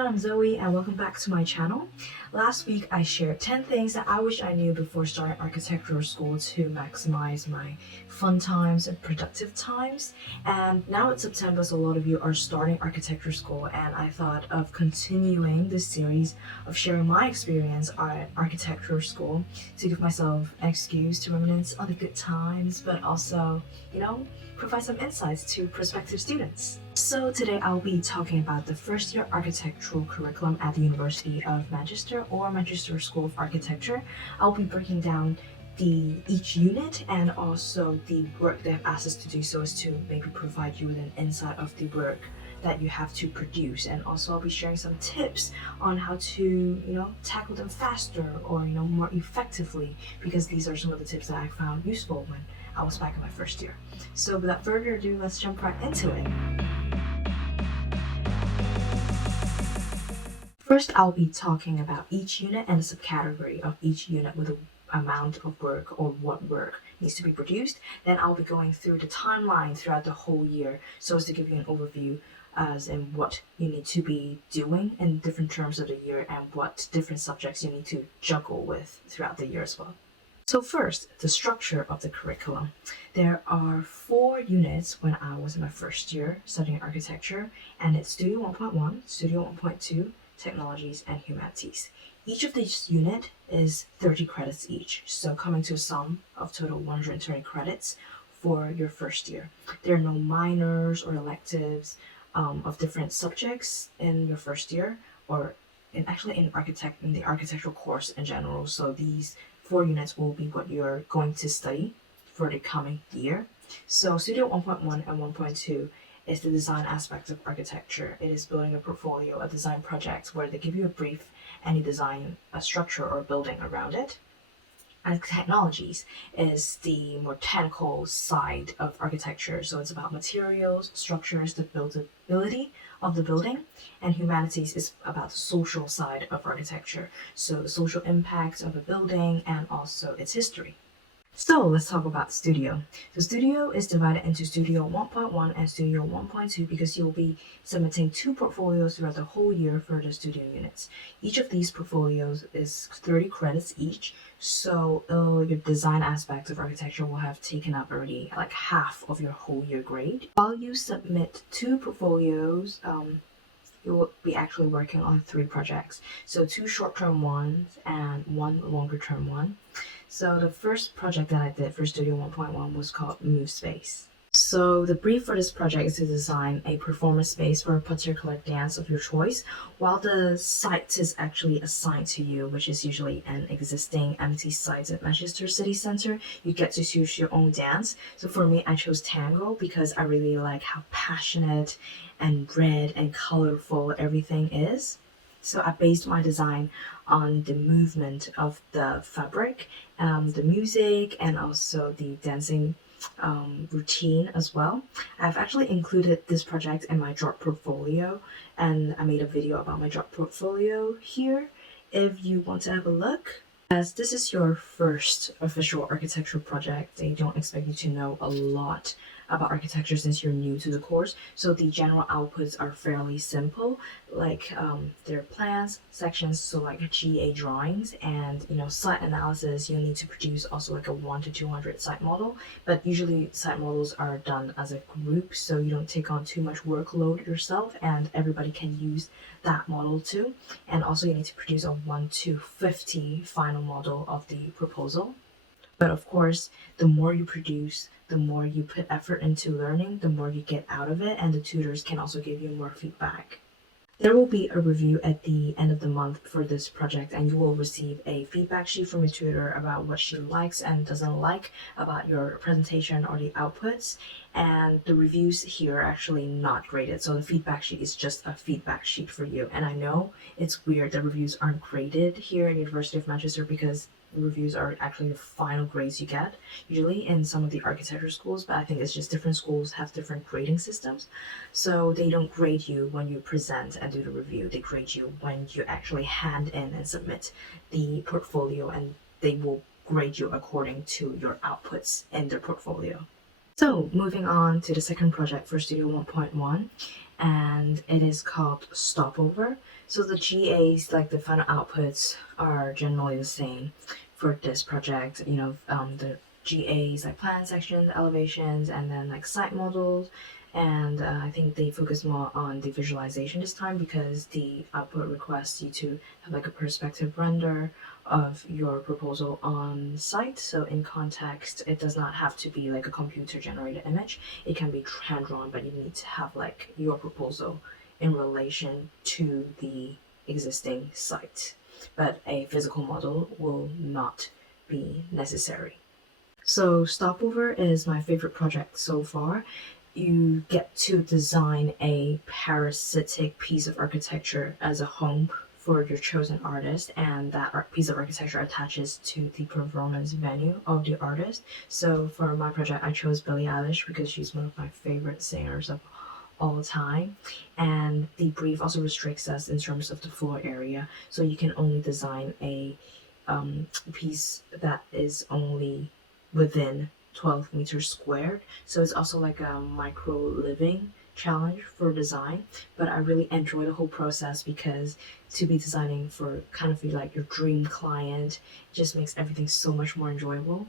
everyone, I'm Zoe and welcome back to my channel. Last week I shared 10 things that I wish I knew before starting architectural school to maximize my fun times and productive times. And now it's September, so a lot of you are starting architecture school, and I thought of continuing this series of sharing my experience at architectural school to give myself an excuse to reminisce on the good times, but also, provide some insights to prospective students. So today I'll be talking about the first year architectural curriculum at the University of Manchester or Manchester School of Architecture. I'll be breaking down each unit and also the work they have asked us to do, so as to maybe provide you with an insight of the work that you have to produce. And also I'll be sharing some tips on how to tackle them faster or more effectively, because these are some of the tips that I found useful when I was back in my first year. So without further ado, let's jump right into it. First, I'll be talking about each unit and the subcategory of each unit with the amount of work or what work needs to be produced. Then I'll be going through the timeline throughout the whole year, so as to give you an overview as in what you need to be doing in different terms of the year and what different subjects you need to juggle with throughout the year as well. So first, the structure of the curriculum. There are 4 units when I was in my first year studying architecture, and it's Studio 1.1, Studio 1.2, Technologies, and Humanities. Each of these unit is 30 credits each, so coming to a sum of total 120 credits for your first year. There are no minors or electives of different subjects in your first year, or in the architectural course in general. So these 4 units will be what you're going to study for the coming year. So Studio 1.1 and 1.2 is the design aspect of architecture. It is building a portfolio, a design project where they give you a brief and you design a structure or building around it. And Technologies is the more technical side of architecture. So it's about materials, structures, the buildability of the building. And Humanities is about the social side of architecture. So the social impacts of a building and also its history. So let's talk about Studio. So Studio is divided into Studio 1.1 and Studio 1.2 because you'll be submitting 2 portfolios throughout the whole year for the Studio units. Each of these portfolios is 30 credits each, so your design aspects of architecture will have taken up already like half of your whole year grade. While you submit 2 portfolios, you will be actually working on 3 projects. So 2 short-term ones and 1 longer-term one. So the first project that I did for Studio 1.1 was called Move Space. So the brief for this project is to design a performance space for a particular dance of your choice, while the site is actually assigned to you, which is usually an existing empty site at Manchester City Centre. You get to choose your own dance. So for me, I chose tango because I really like how passionate and red and colorful everything is. So I based my design on the movement of the fabric, the music, and also the dancing routine as well. I've actually included this project in my drop portfolio, and I made a video about my drop portfolio here if you want to have a look. As this is your first official architectural project, they don't expect you to know a lot about architecture since you're new to the course. So the general outputs are fairly simple, like their plans, sections, so like GA drawings, and site analysis. You need to produce also like a 1 to 200 site model, but usually site models are done as a group, so you don't take on too much workload yourself, and everybody can use that model too. And also you need to produce a 1 to 50 final model of the proposal. But of course, the more you produce, the more you put effort into learning, the more you get out of it, and the tutors can also give you more feedback. There will be a review at the end of the month for this project, and you will receive a feedback sheet from your tutor about what she likes and doesn't like about your presentation or the outputs. And the reviews here are actually not graded, so the feedback sheet is just a feedback sheet for you. And I know it's weird that reviews aren't graded here at University of Manchester, because reviews are actually the final grades you get usually in some of the architecture schools, but I think it's just different schools have different grading systems. So they don't grade you when you present and do the review, they grade you when you actually hand in and submit the portfolio, and they will grade you according to your outputs in their portfolio. So moving on to the second project for Studio 1.1, and it is called Stopover. So the GAs, like the final outputs, are generally the same for this project. The GAs like plan sections, elevations, and then like site models. And I think they focus more on the visualization this time because the output requests you to have like a perspective render of your proposal on site. So in context, it does not have to be like a computer generated image. It can be hand drawn, but you need to have like your proposal in relation to the existing site. But a physical model will not be necessary. So Stopover is my favorite project so far. You get to design a parasitic piece of architecture as a home for your chosen artist, and that piece of architecture attaches to the performance venue of the artist. So for my project, I chose Billie Eilish because she's one of my favorite singers of all time, and the brief also restricts us in terms of the floor area, so you can only design a piece that is only within 12 meters squared. So it's also like a micro living challenge for design, but I really enjoy the whole process because to be designing for kind of like your dream client just makes everything so much more enjoyable.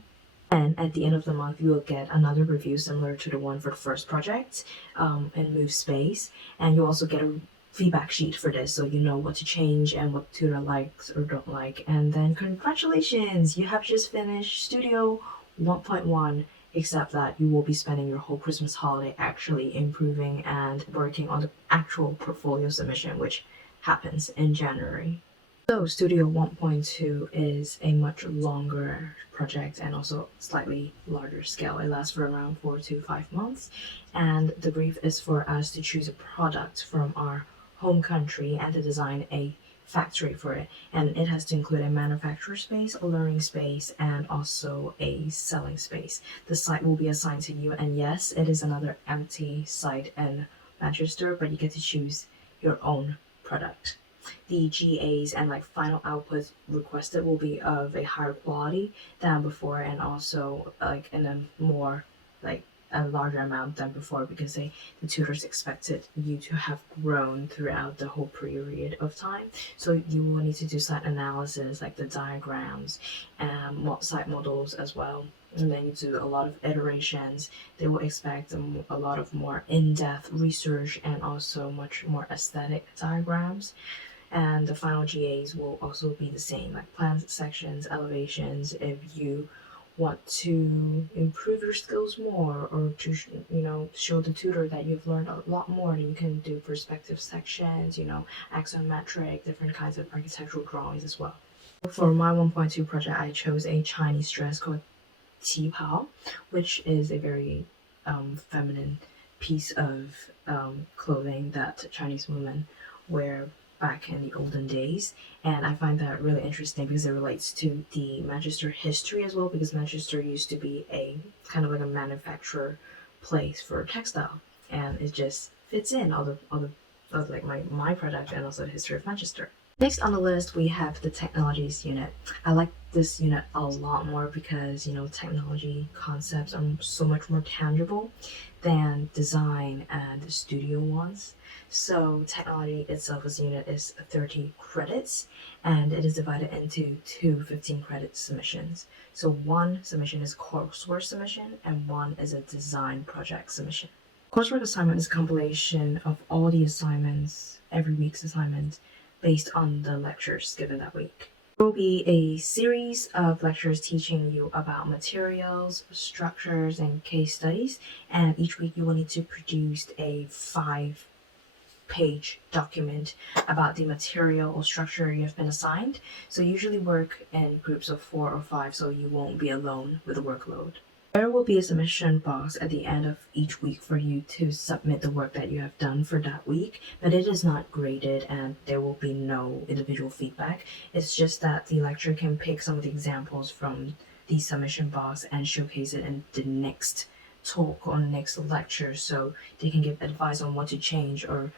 And at the end of the month, you will get another review similar to the one for the first project, in Move Space, and you'll also get a feedback sheet for this, so you know what to change and what tutor likes or don't like. And then congratulations, you have just finished Studio 1.1, except that you will be spending your whole Christmas holiday actually improving and working on the actual portfolio submission, which happens in January. So Studio 1.2 is a much longer project and also slightly larger scale. It lasts for around 4 to 5 months, and the brief is for us to choose a product from our home country and to design a factory for it. And it has to include a manufacturer space, a learning space, and also a selling space. The site will be assigned to you, and yes, it is another empty site in Manchester, but you get to choose your own product. The GAs and like final outputs requested will be of a higher quality than before, and also like in a more like a larger amount than before because the tutors expected you to have grown throughout the whole period of time. So you will need to do site analysis, like the diagrams and site models as well. And then you do a lot of iterations. They will expect a lot of more in-depth research and also much more aesthetic diagrams. And the final GAs will also be the same, like plans, sections, elevations. If you want to improve your skills more or to show the tutor that you've learned a lot more, then you can do perspective sections, axonometric, different kinds of architectural drawings as well. For my 1.2 project, I chose a Chinese dress called Qipao, which is a very feminine piece of clothing that Chinese women wear back in the olden days, and I find that really interesting because it relates to the Manchester history as well, because Manchester used to be a kind of like a manufacturer place for textile, and it just fits in all the like my product and also the history of Manchester. Next on the list, we have the technologies unit. I like this unit a lot more because technology concepts are so much more tangible than design and studio ones. So technology itself as a unit is 30 credits, and it is divided into two 15-credit submissions. So one submission is coursework submission and one is a design project submission. Coursework assignment is a compilation of all the assignments, every week's assignment, based on the lectures given that week. There will be a series of lectures teaching you about materials, structures, and case studies, and each week you will need to produce a 5-page document about the material or structure you have been assigned. So usually work in groups of 4 or 5, so you won't be alone with the workload. There will be a submission box at the end of each week for you to submit the work that you have done for that week, but it is not graded and there will be no individual feedback. It's just that the lecturer can pick some of the examples from the submission box and showcase it in the next talk or next lecture, so they can give advice on what to change or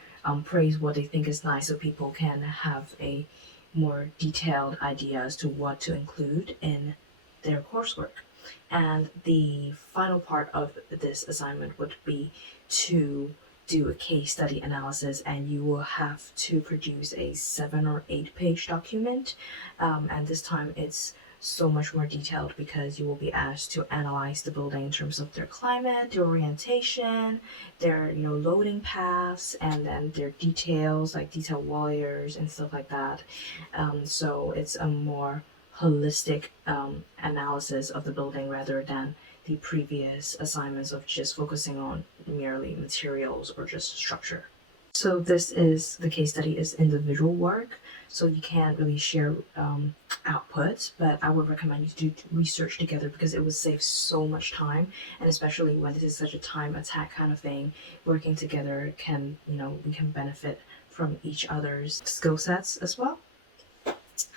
praise what they think is nice, so people can have a more detailed idea as to what to include in their coursework. And the final part of this assignment would be to do a case study analysis, and you will have to produce a 7 or 8 page document. And this time it's so much more detailed because you will be asked to analyze the building in terms of their climate, their orientation, their loading paths, and then their details like detail wall layers and stuff like that. So it's a more holistic analysis of the building rather than the previous assignments of just focusing on merely materials or just structure. So this is the case study is individual work, so you can't really share outputs, but I would recommend you to do research together because it would save so much time, and especially when this is such a time attack kind of thing, working together can, we can benefit from each other's skill sets as well.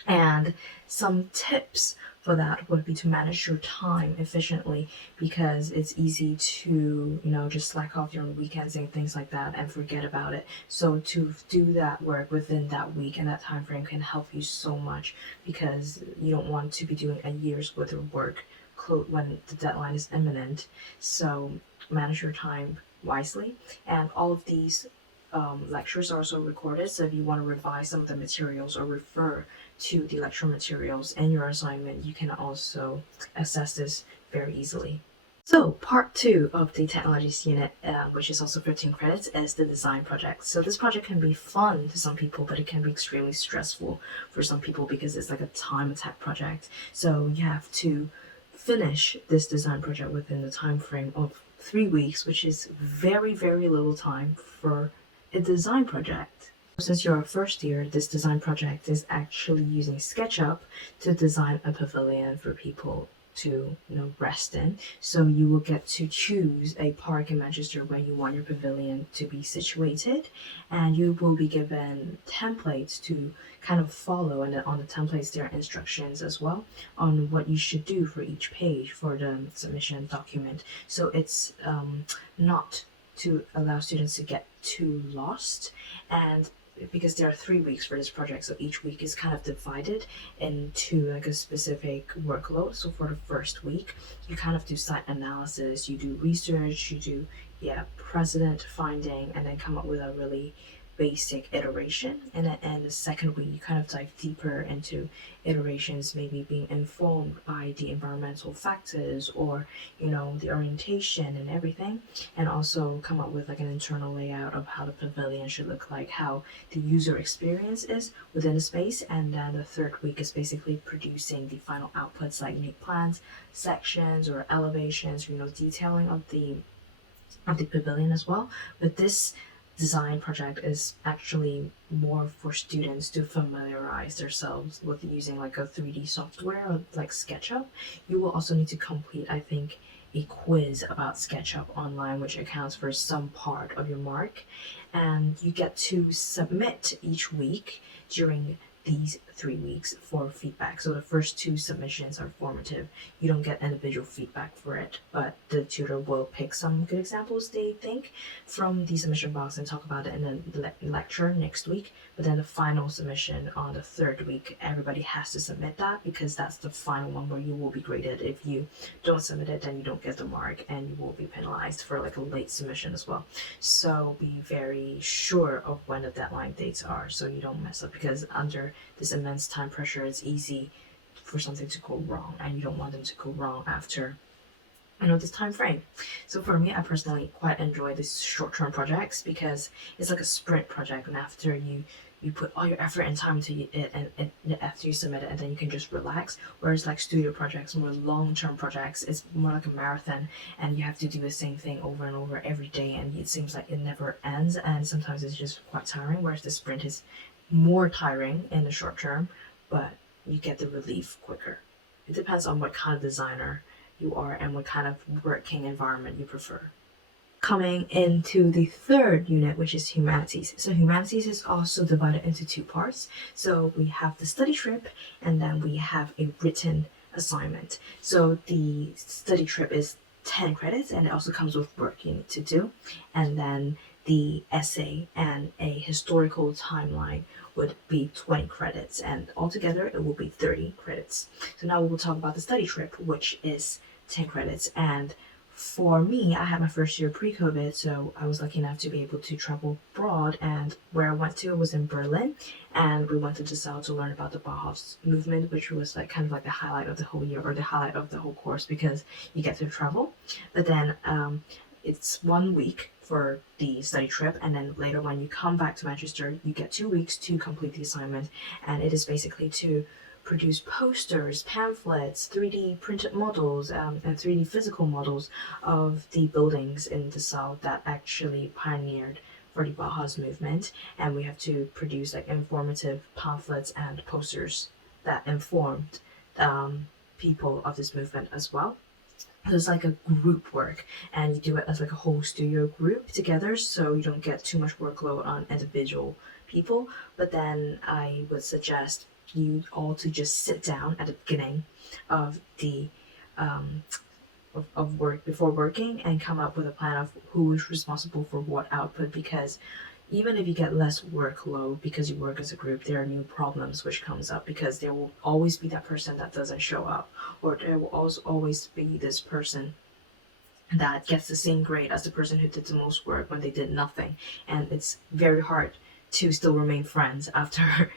And some tips for that would be to manage your time efficiently, because it's easy to just slack off during weekends and things like that and forget about it. So to do that work within that week and that time frame can help you so much, because you don't want to be doing a year's worth of work when the deadline is imminent. So manage your time wisely, and all of these lectures are also recorded, so if you want to revise some of the materials or refer to the lecture materials in your assignment, you can also access this very easily. So part 2 of the technologies unit, which is also 15 credits, is the design project. So this project can be fun to some people, but it can be extremely stressful for some people because it's like a time attack project. So you have to finish this design project within the time frame of 3 weeks, which is very, very little time for a design project. Since you're a first year, this design project is actually using SketchUp to design a pavilion for people to rest in. So you will get to choose a park in Manchester where you want your pavilion to be situated, and you will be given templates to kind of follow, and then on the templates there are instructions as well on what you should do for each page for the submission document. So it's not to allow students to get too lost, and because there are 3 weeks for this project, so each week is kind of divided into like a specific workload. So for the first week, you kind of do site analysis, you do research, you do precedent finding, and then come up with a really basic iteration. And then in the second week, you kind of dive deeper into iterations, maybe being informed by the environmental factors or the orientation and everything, and also come up with like an internal layout of how the pavilion should look like, how the user experience is within the space. And then the third week is basically producing the final outputs like unique plans, sections or elevations, detailing of the pavilion as well. But this design project is actually more for students to familiarize themselves with using like a 3D software or like SketchUp. You will also need to complete, I think, a quiz about SketchUp online, which accounts for some part of your mark, and you get to submit each week during these 3 weeks for feedback. So the first 2 submissions are formative. You don't get individual feedback for it, but the tutor will pick some good examples they think from the submission box and talk about it in the lecture next week. But then the final submission on the 3rd week, everybody has to submit that, because that's the final one where you will be graded. If you don't submit it, then you don't get the mark, and you will be penalized for like a late submission as well. So be very sure of when the deadline dates are so you don't mess up, because under this immense time pressure, it's easy for something to go wrong, and you don't want them to go wrong after this time frame. So for me, I personally quite enjoy these short-term projects because it's like a sprint project, and after you put all your effort and time into it, and after you submit it, and then you can just relax. Whereas like studio projects, more long-term projects, it's more like a marathon, and you have to do the same thing over and over every day, and it seems like it never ends, and sometimes it's just quite tiring. Whereas the sprint is more tiring in the short term, but you get the relief quicker. It depends on what kind of designer you are and what kind of working environment you prefer. Coming into the 3rd unit, which is Humanities. So Humanities is also divided into 2 parts. So we have the study trip, and then we have a written assignment. So the study trip is 10 credits, and it also comes with work you need to do. And then the essay and a historical timeline would be 20 credits, and altogether it will be 30 credits. So now we will talk about the study trip, which is 10 credits. And for me, I had my first year pre-COVID, so I was lucky enough to be able to travel abroad, and where I went to was in Berlin, and we went to Dessau to learn about the Bauhaus movement, which was like kind of like the highlight of the whole year, or the highlight of the whole course, because you get to travel. But then it's 1 week for the study trip, and then later when you come back to Manchester, you get 2 weeks to complete the assignment, and it is basically to produce posters, pamphlets, 3D printed models, and 3D physical models of the buildings in Dessau that actually pioneered for the Bauhaus movement. And we have to produce like informative pamphlets and posters that informed people of this movement as well. So it's like a group work, and you do it as like a whole studio group together, so you don't get too much workload on individual people. But then I would suggest you all to just sit down at the beginning of the of work before working and come up with a plan of who is responsible for what output, because even if you get less workload because you work as a group, there are new problems which comes up, because there will always be that person that doesn't show up, or there will also always be this person that gets the same grade as the person who did the most work when they did nothing, and it's very hard to still remain friends after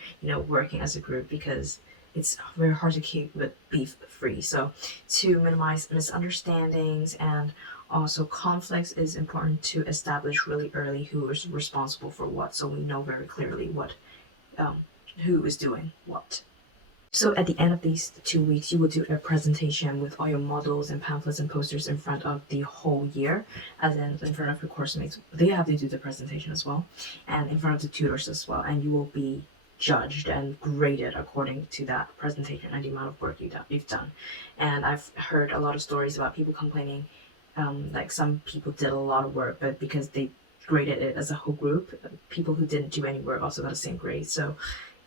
working as a group, because it's very hard to keep it beef free. So to minimize misunderstandings and also conflicts, is important to establish really early who is responsible for what, so we know very clearly what who is doing what. So at the end of these 2 weeks, you will do a presentation with all your models and pamphlets and posters in front of the whole year, as in front of your course mates. They have to do the presentation as well, and in front of the tutors as well, and you will be judged and graded according to that presentation and the amount of work you've done. And I've heard a lot of stories about people complaining, like some people did a lot of work, but because they graded it as a whole group, people who didn't do any work also got the same grade. So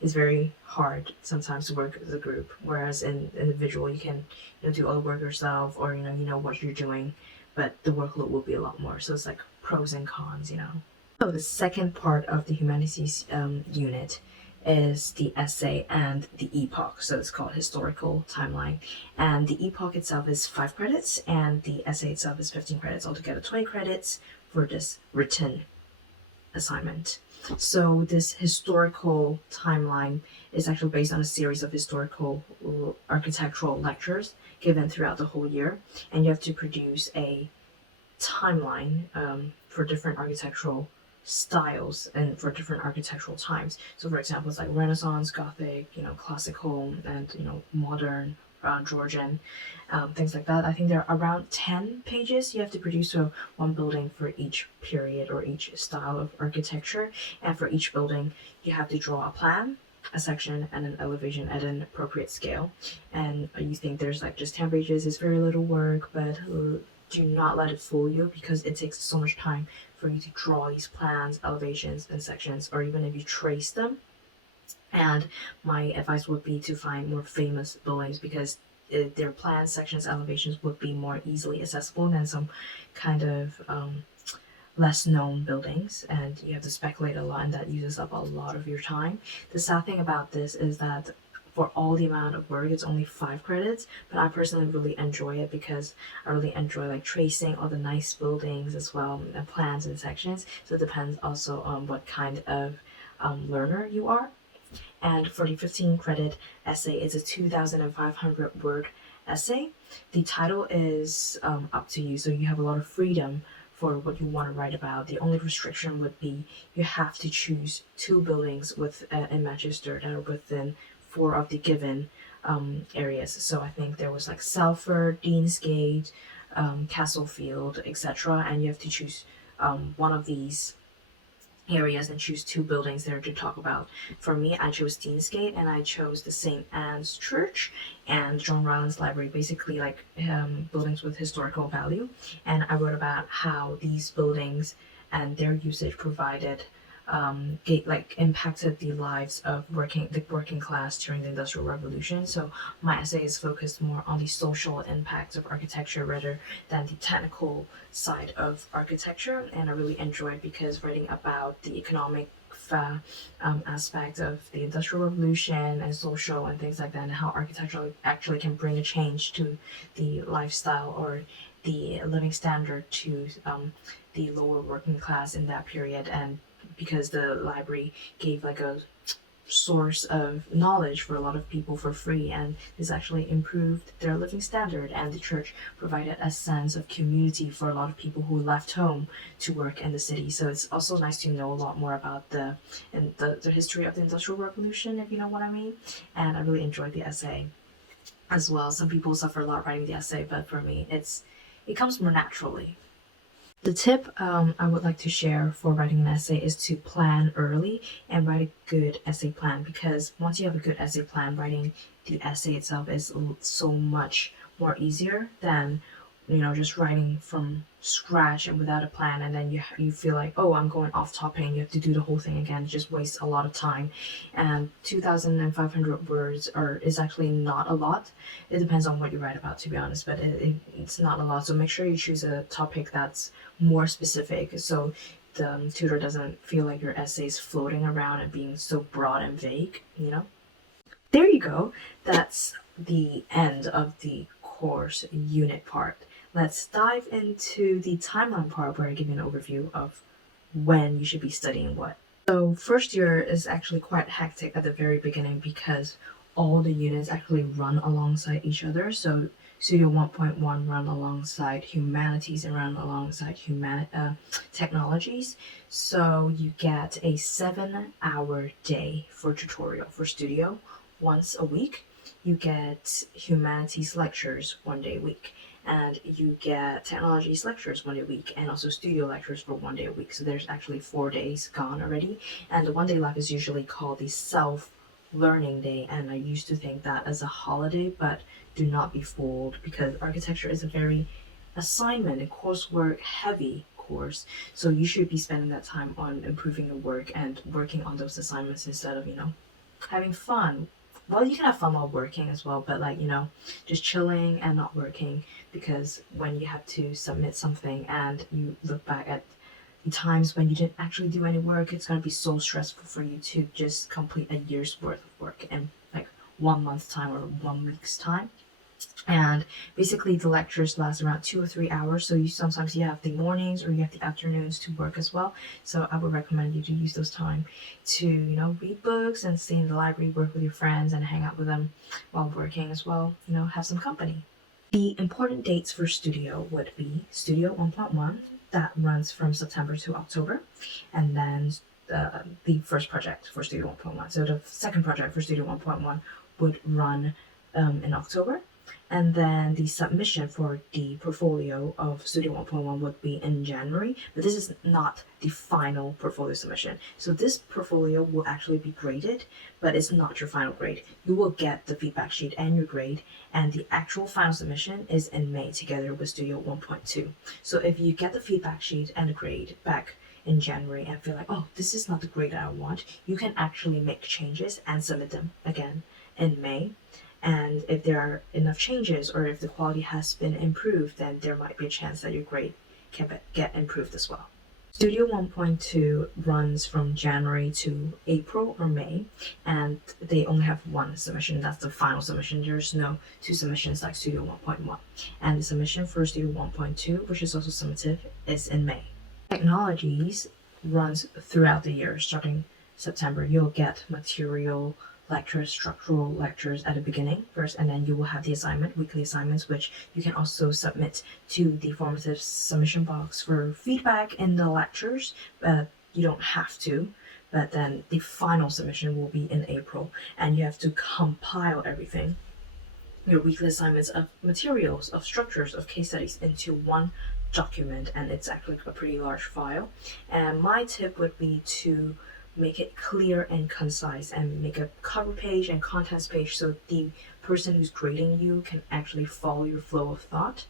it's very hard sometimes to work as a group, whereas in individual you can do all the work yourself, or you know what you're doing, but the workload will be a lot more. So it's like pros and cons. So the second part of the humanities unit is the essay and the epoch. So it's called historical timeline, and the epoch itself is 5 credits, and the essay itself is 15 credits, altogether 20 credits for this written assignment. So this historical timeline is actually based on a series of historical architectural lectures given throughout the whole year, and you have to produce a timeline for different architectural styles and for different architectural times. So for example, it's like Renaissance, Gothic, classical, and modern, Georgian, things like that. I think there are around 10 pages you have to produce, so one building for each period or each style of architecture, and for each building you have to draw a plan, a section, and an elevation at an appropriate scale. And you think there's like just 10 pages is very little work, but do not let it fool you, because it takes so much time for you to draw these plans, elevations, and sections, or even if you trace them. And my advice would be to find more famous buildings, because their plans, sections, elevations would be more easily accessible than some kind of less known buildings, and you have to speculate a lot, and that uses up a lot of your time. The sad thing about this is that for all the amount of work, it's only 5 credits, but I personally really enjoy it, because I really enjoy like tracing all the nice buildings as well, and plans and sections. So it depends also on what kind of learner you are. And for the 15 credit essay, it's a 2,500 word essay. The title is up to you, so you have a lot of freedom for what you want to write about. The only restriction would be you have to choose 2 buildings in Manchester that are within 4 of the given areas. So I think there was like Salford, Deansgate, Castlefield, etc. And you have to choose one of these areas and choose 2 buildings there to talk about. For me, I chose Deansgate, and I chose the St. Anne's Church and John Rylands Library, basically like buildings with historical value. And I wrote about how these buildings and their usage provided impacted the lives of the working class during the Industrial Revolution. So my essay is focused more on the social impacts of architecture rather than the technical side of architecture, and I really enjoyed because writing about the economic aspects of the Industrial Revolution and social and things like that, and how architecture actually can bring a change to the lifestyle or the living standard to the lower working class in that period. And because the library gave like a source of knowledge for a lot of people for free, and this actually improved their living standard, and the church provided a sense of community for a lot of people who left home to work in the city. So it's also nice to know a lot more about the history of the Industrial Revolution, if you know what I mean. And I really enjoyed the essay as well. Some people suffer a lot writing the essay, but for me it comes more naturally. The tip I would like to share for writing an essay is to plan early and write a good essay plan, because once you have a good essay plan, writing the essay itself is so much more easier than just writing from scratch and without a plan, and then you feel like, oh, I'm going off topic, and you have to do the whole thing again. It just wastes a lot of time. And 2,500 words is actually not a lot. It depends on what you write about, to be honest, but it's not a lot. So make sure you choose a topic that's more specific, so the tutor doesn't feel like your essay is floating around and being so broad and vague. There you go. That's the end of the course unit part. Let's dive into the timeline part, where I give you an overview of when you should be studying what. So first year is actually quite hectic at the very beginning, because all the units actually run alongside each other. So Studio 1.1 run alongside Humanities and run alongside Technologies. So you get a 7-hour day for tutorial for Studio once a week. You get Humanities lectures 1 day a week, and you get Technologies lectures 1 day a week, and also Studio lectures for 1 day a week. So there's actually 4 days gone already, and the 1 day left is usually called the self-learning day, and I used to think that as a holiday, but do not be fooled, because architecture is a very assignment and coursework heavy course, so you should be spending that time on improving your work and working on those assignments instead of having fun. Well, you can have fun while working as well, but just chilling and not working, because when you have to submit something and you look back at the times when you didn't actually do any work, it's going to be so stressful for you to just complete a year's worth of work in like 1 month's time or 1 week's time. And basically the lectures last around 2 or 3 hours, so sometimes you have the mornings or you have the afternoons to work as well. So I would recommend you to use those time to read books and stay in the library, work with your friends and hang out with them while working as well. Have some company. The important dates for Studio would be Studio 1.1, that runs from September to October, and then the first project for Studio 1.1. So the second project for Studio 1.1 would run in October, and then the submission for the portfolio of Studio 1.1 would be in January, but this is not the final portfolio submission. So this portfolio will actually be graded, but it's not your final grade. You will get the feedback sheet and your grade, and the actual final submission is in May together with Studio 1.2. So if you get the feedback sheet and the grade back in January and feel like, oh, this is not the grade I want, you can actually make changes and submit them again in May. And if there are enough changes or if the quality has been improved, then there might be a chance that your grade can get improved as well. Studio 1.2 runs from January to April or May, and they only have one submission. That's the final submission. There's no two submissions like Studio 1.1. And the submission for Studio 1.2, which is also summative, is in May. Technologies runs throughout the year. Starting September, you'll get material lectures, structural lectures at the beginning first, and then you will have the weekly assignments, which you can also submit to the formative submission box for feedback in the lectures. You don't have to, but then the final submission will be in April, and you have to compile everything, your weekly assignments of materials, of structures, of case studies into one document, and it's actually a pretty large file. And my tip would be to make it clear and concise, and make a cover page and contents page so the person who's grading you can actually follow your flow of thought.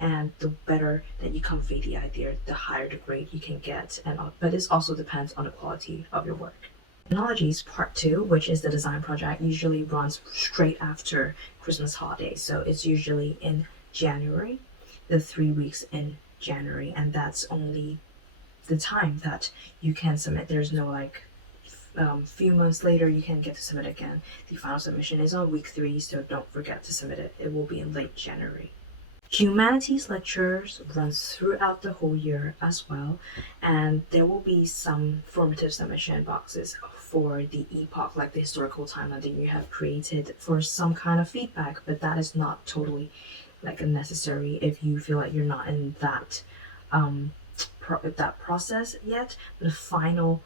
And the better that you convey the idea, the higher the grade you can get. But this also depends on the quality of your work. Technologies Part 2, which is the design project, usually runs straight after Christmas holidays. So it's usually in January, the 3 weeks in January, and that's only the time that you can submit. There's no few months later, you can get to submit again. The final submission is on week 3, so don't forget to submit it. It will be in late January. Humanities lectures runs throughout the whole year as well, and there will be some formative submission boxes for the epoch, like the historical timeline that you have created, for some kind of feedback, but that is not totally like necessary if you feel like you're not in that that process yet. The final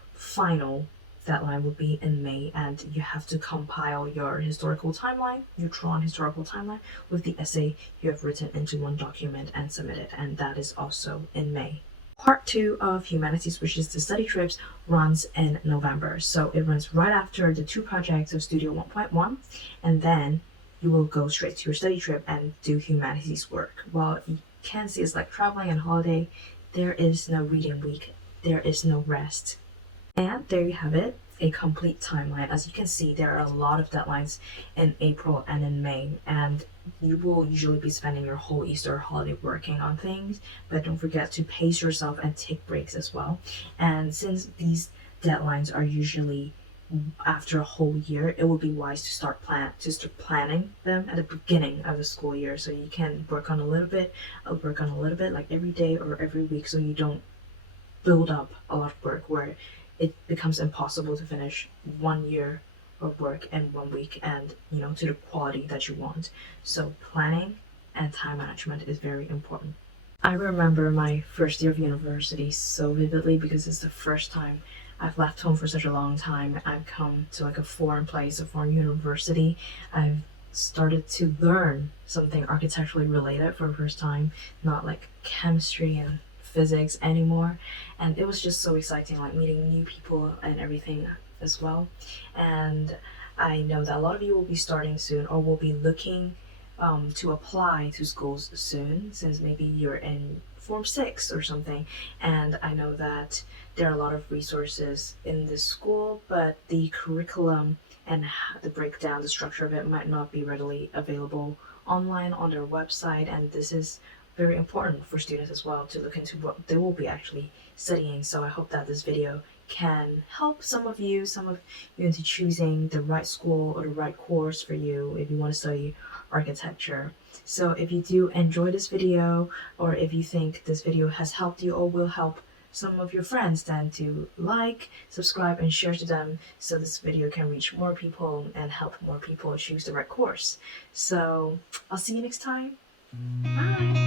deadline would be in May, and you have to compile your historical timeline, your drawn historical timeline, with the essay you have written into one document and submit it, and that is also in May. Part 2 of Humanities, which is the study trips, runs in November. So it runs right after the 2 projects of Studio 1.1, and then you will go straight to your study trip and do Humanities work. While you can see it's like traveling and holiday, there is no reading week, there is no rest. And there you have it, a complete timeline. As you can see, there are a lot of deadlines in April and in May, and you will usually be spending your whole Easter holiday working on things, but don't forget to pace yourself and take breaks as well. And since these deadlines are usually after a whole year, it would be wise to start planning them at the beginning of the school year, so you can work on a little bit, like every day or every week, so you don't build up a lot of work where it becomes impossible to finish 1 year of work in 1 week, and to the quality that you want. So planning and time management is very important. I remember my first year of university so vividly because it's the first time I've left home for such a long time. I've come to like a foreign place, a foreign university. I've started to learn something architecturally related for the first time, not like chemistry and physics anymore, and it was just so exciting, like meeting new people and everything as well. And I know that a lot of you will be starting soon or will be looking to apply to schools soon, since maybe you're in Form 6 or something, and I know that there are a lot of resources in this school, but the curriculum and the breakdown, the structure of it might not be readily available online on their website, and this is very important for students as well to look into what they will be actually studying. So I hope that this video can help some of you into choosing the right school or the right course for you if you want to study architecture. So if you do enjoy this video, or if you think this video has helped you or will help some of your friends, then to like, subscribe, and share to them so this video can reach more people and help more people choose the right course. So I'll see you next time. Bye.